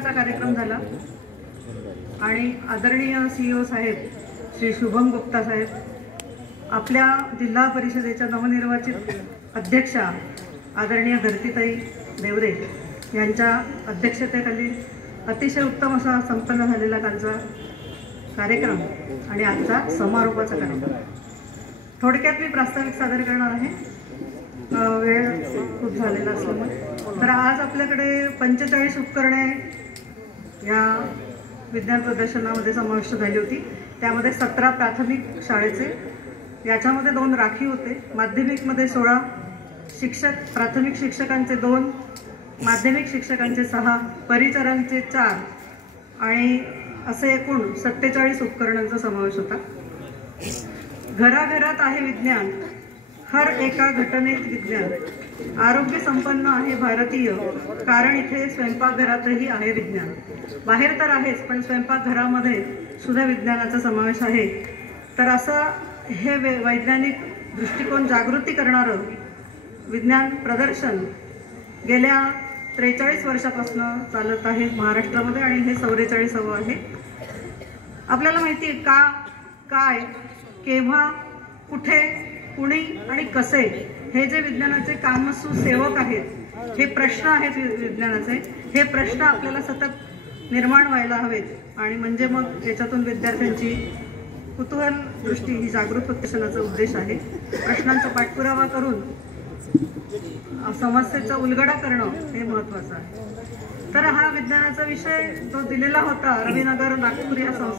कार्यक्रम झाला आणि आदरणीय सीईओ साहेब श्री शुभम गुप्ता साहेब आपल्या जिल्हा परिषदेच्या नवनिर्वाचित अध्यक्षा आदरणीय धरतीताई देवरे यांच्या अध्यक्षतेखाली अतिशय उत्तम असा संपन्न झालेला कालचा कार्यक्रम आणि आजचा समारोपाचा कार्यक्रम। थोडक्यात मी प्रास्ताविक सादर करणार आहे, वेळ खूप झालेला असल्यामुळे। तर आज आपल्याकडे 45 उपकरणे या विज्ञान प्रदर्शनामध्ये समाविष्ट झाली होती। त्यामध्ये 17 प्राथमिक शाळेचे, याच्यामध्ये 2 राखीव होते, माध्यमिकमध्ये 16 शिक्षक, प्राथमिक शिक्षकांचे 2, माध्यमिक शिक्षकांचे 6, परिचरांचे 4 आणि असे एकूण 47 उपकरणांचा समावेश होता। घराघरात आहे विज्ञान, हर एका घटनेत विज्ञान, आरोग्य संपन्न आहे भारतीय, कारण इथे स्वयंपाकघरातही आहे विज्ञान। बाहेर तर आहेच, पण स्वयंपाकघरामध्ये सुद्धा विज्ञानाचा समावेश आहे। तर असं हे वैज्ञानिक दृष्टिकोन जागृती करणारं विज्ञान प्रदर्शन गेल्या 43 वर्षापासून चालत आहे महाराष्ट्रामध्ये आणि हे 44वे आहे। आपल्याला माहिती आहे का, काय, केव्हा, कुठे, कुणी आणि कसे हे जे विज्ञानाचे कामसू सेवक आहेत, हे प्रश्न आहेत विज्ञानाचे, हे प्रश्न आपल्याला सतत निर्माण व्हायला हवेत आणि म्हणजे मग याच्यातून विद्यार्थ्यांची कुतूहल दृष्टी ही जागृत प्रदर्शनाचा उद्देश आहे। प्रश्नांचा पाठपुरावा करून समस्येचा उलगडा करणं हे महत्त्वाचं आहे। तर हा विज्ञानाचा विषय जो दिलेला होता रविनगर नागपूर या